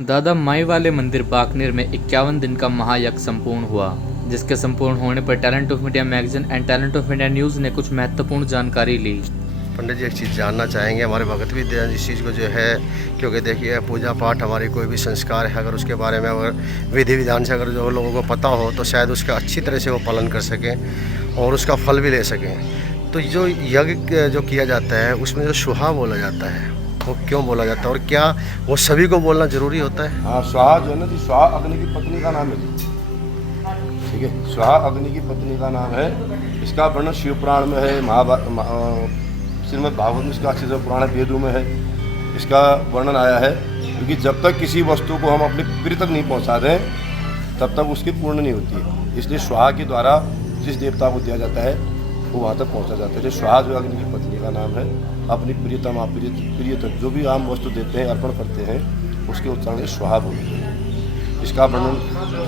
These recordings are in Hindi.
दादा माई वाले मंदिर बाकनेर में 51 दिन का महायज्ञ संपूर्ण हुआ, जिसके संपूर्ण होने पर talent of India magazine and talent of India news ने कुछ महत्वपूर्ण जानकारी ली। पंडित जी एक चीज़ जानना चाहेंगे, हमारे भगत भी इस चीज़ को जो है, क्योंकि देखिए पूजा पाठ हमारी कोई भी संस्कार है, अगर उसके बारे में अगर विधि विधान से अगर जो लोगों को पता हो तो शायद उसका अच्छी तरह से वो पालन कर सकें और उसका फल भी ले सकें। तो जो यज्ञ जो किया जाता है उसमें जो सुहा बोला जाता है वो क्यों बोला जाता है और क्या वो सभी को बोलना ज़रूरी होता है? हाँ, स्वाहा जो है ना जी, स्वाहा अग्नि की पत्नी का नाम है जी। ठीक है, स्वाहा अग्नि की पत्नी का नाम है। इसका वर्णन शिव पुराण में है, श्रीमद् भागवत में इसका अच्छे से पुराण वेदों में है, इसका वर्णन आया है। क्योंकि जब तक किसी वस्तु को हम अपने प्रिय तक नहीं पहुंचा दें तब तक उसकी पूर्ण नहीं होती है। इसलिए स्वाहा के द्वारा जिस देवता को दिया जाता है वो वहाँ तक पहुँचा जाता है। स्वाहा जो अग्नि की पत्नी का नाम है, अपनी प्रियतम प्रियतम जो भी आम वस्तु देते हैं, अर्पण करते हैं, उसके उच्चारण स्वाहा बोलते हैं। इसका वर्णन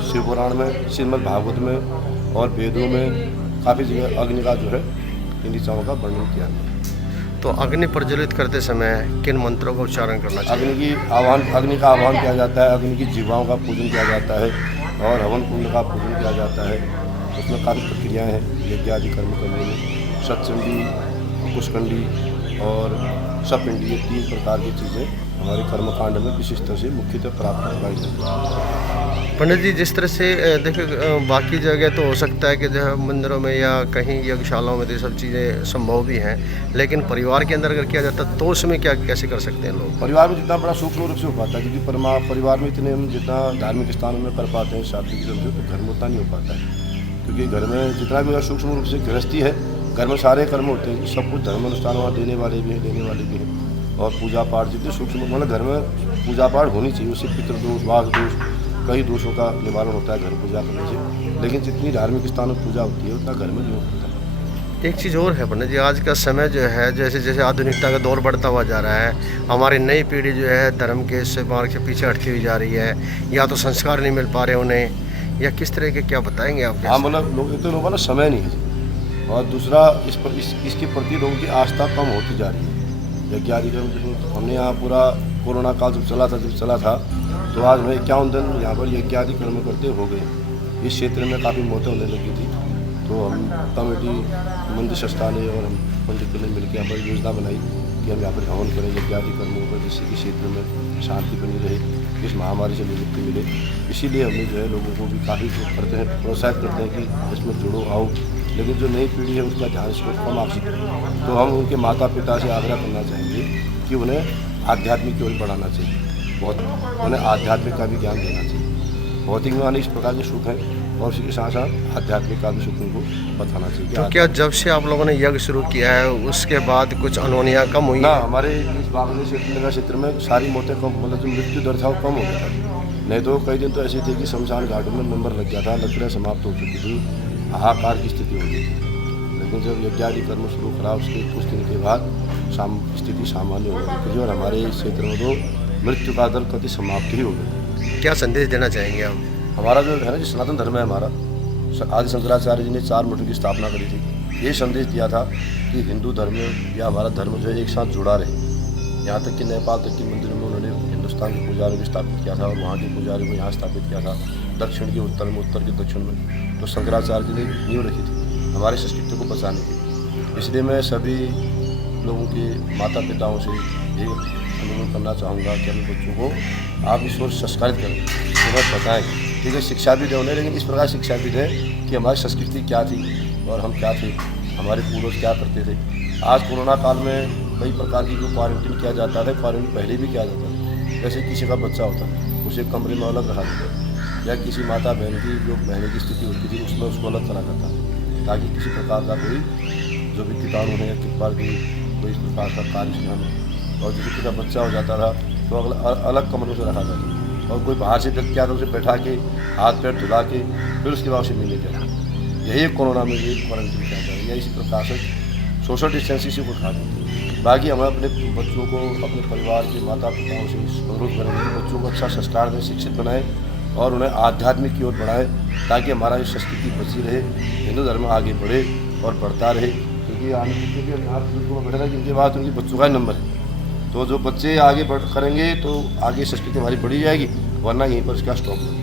शिव पुराण में, श्रीमद् भागवत में और वेदों में काफ़ी जगह अग्नि का जो है इन ऋचाओं का वर्णन किया गया। तो अग्नि प्रज्वलित करते समय किन मंत्रों का उच्चारण करना चाहिए? अग्नि का आह्वान किया जाता है, अग्नि की जीवाओं का पूजन किया जाता है और हवन कुंड का पूजन किया जाता है। उसमें काफ़ी प्रक्रियाएँ हैं यज्ञ आदि कर्म करने में। सतचंडी, कुशकंडी और सपिंडी, ये 3 प्रकार की चीज़ें हमारे कर्मकांड में विशेष तरह से मुख्यतः प्राप्त करवाई जाती है। पंडित जी जिस तरह से देखिए बाकी जगह तो हो सकता है कि जो है मंदिरों में या कहीं यज्ञशालाओं में तो ये सब चीज़ें संभव भी हैं, लेकिन परिवार के अंदर अगर किया जाता तो उसमें क्या कैसे कर सकते हैं लोग? परिवार में जितना बड़ा सूक्ष्म रूप से हो पाता है, क्योंकि परिवार में इतने हम जितना धार्मिक स्थानों में कर पाते हैं शादी की समझो, तो घर में उतना नहीं हो पाता है। क्योंकि घर में जितना भी सूक्ष्म रूप से गृहस्थी है, घर में सारे कर्म होते हैं, सब कुछ धर्म अनुष्ठान वहाँ देने वाले भी हैं, लेने वाले भी हैं। और पूजा पाठ जितने सूक्ष्म मतलब घर में पूजा पाठ होनी चाहिए, उससे पितृदोष, वाघ दोष, कई दोषों का निवारण होता है घर पूजा करने से। लेकिन जितनी धार्मिक स्थानों में पूजा होती है उतना घर में नहीं होता। एक चीज़ और है पंडित जी, आज का समय जो है जैसे जैसे आधुनिकता का दौर बढ़ता हुआ जा रहा है, हमारी नई पीढ़ी जो है धर्म के इस मार्ग से पीछे हटती हुई जा रही है, या तो संस्कार नहीं मिल पा रहे उन्हें, या किस तरह के क्या बताएंगे आप? हाँ, मतलब लोगों का समय नहीं है, और दूसरा इसके प्रति लोगों की आस्था कम होती जा रही है। यज्ञ आदि कर्म हमने यहाँ पूरा कोरोना काल जब चला था तो आज मैं 51 दिन यहाँ पर यज्ञ आदि कर्म करते हो गए। इस क्षेत्र में काफ़ी मौतें होने लगी थी, तो हम कमेटी, मंदिर संस्थानें और हम पंडितों ने मिलकर यहाँ पर योजना बनाई कि हम यहाँ पर हवन करें यज्ञ आदि कर्मों पर, जिससे कि क्षेत्र में शांति बनी रहे, इस महामारी से निवृत्ति मिले। इसीलिए हमने जो है लोगों को भी काफ़ी करते हैं, प्रोत्साहित करते हैं कि इसमें जुड़ो, आओ। लेकिन जो नई पीढ़ी है उसका ध्यान इसको कम आवश्यक है, तो हम उनके माता पिता से आग्रह करना चाहेंगे कि उन्हें आध्यात्मिक की ओर बढ़ाना चाहिए, उन्हें आध्यात्मिक का भी ज्ञान देना चाहिए। भौतिक में इस प्रकार के सुख हैं और उसी के साथ साथ आध्यात्मिक का भी सुख उनको बताना चाहिए। तो क्या जब से आप लोगों ने यज्ञ शुरू किया है उसके बाद कुछ अनहोनियाँ कम हुई ना? हमारे इस बागले क्षेत्र में सारी मौतें कम, मतलब जो मृत्यु दर था वो कम हो गया था। नहीं तो कई दिन तो ऐसे थे कि शमशान घाटों में नंबर लग गया था, लकड़ियाँ समाप्त हो चुकी थी, हाहाकार की स्थिति हो गई थी। लेकिन जब यज्ञादि कर्म शुरू करा उसके कुछ दिन के बाद स्थिति सामान्य हो गई थी और हमारे इस क्षेत्र में तो मृत्यु का दर कति समाप्त ही हो गई। क्या संदेश देना चाहेंगे आप? हमारा जो है ना, जो सनातन धर्म है हमारा, आदि शंकराचार्य जी ने 4 मठों की स्थापना करी थी। ये संदेश दिया था कि हिंदू धर्म या हमारा धर्म जो है एक साथ जुड़ा रहे। यहाँ तक कि नेपाल तक के मंदिर में उन्होंने हिंदुस्तान के पुजारी को स्थापित किया था और वहाँ के पुजारी को यहाँ स्थापित किया था, दक्षिण के उत्तर में, उत्तर के दक्षिण में। तो शंकराचार्य जी ने नींव रखी थी हमारे संस्कृति को बचाने की। इसलिए मैं सभी लोगों के माता पिताओं से ये अनुरोध करना चाहूँगा कि अपने बच्चों को आप इस ओर संस्कारित करें, उन्हें बताएँ। ठीक है, शिक्षा भी दें उन्हें, लेकिन इस प्रकार शिक्षा भी दें कि हमारी संस्कृति क्या थी और हम क्या थे, हमारे पूर्वज क्या करते थे। आज कोरोना काल में कई प्रकार की जो क्वारंटीन किया जाता था, क्वारंटीन पहले भी किया जाता था। जैसे किसी का बच्चा होता था उसे कमरे में अलग रखा जाता था, या किसी माता बहन की जो बहने की स्थिति होती थी उसमें उसको अलग करा जाता था, ताकि किसी प्रकार का कोई जो भी कीटाणु है या किटपार की कोई इस प्रकार का कार्य न हो। और जैसे किसी का बच्चा हो जाता था तो अलग कमरों से रखा जाता था, और कोई बाहर से व्यक्ति आता उसे बैठा के हाथ पैर धुला के फिर उसके बाद उसे मिलने जाता। यही कोरोना में ये क्वारंटीन किया जा रहा है, इसी प्रकार से सोशल डिस्टेंसिंग से उठा देते हैं। बाकी हम अपने बच्चों को अपने परिवार के माता पिताओं से अनुरोध करेंगे कि बच्चों को अच्छा संस्कार दें, शिक्षित बनाएं और उन्हें आध्यात्मिक की ओर बढ़ाएं, ताकि हमारा ये संस्कृति बची रहे, हिंदू धर्म आगे बढ़े और बढ़ता रहे। क्योंकि आने जितने भी यहाँ बैठे थे जिनके बाद उनके बच्चों का नंबर है, तो जो बच्चे आगे बढ़ करेंगे तो आगे संस्कृति हमारी बढ़ी जाएगी, वरना यहीं पर इसका स्टॉप है।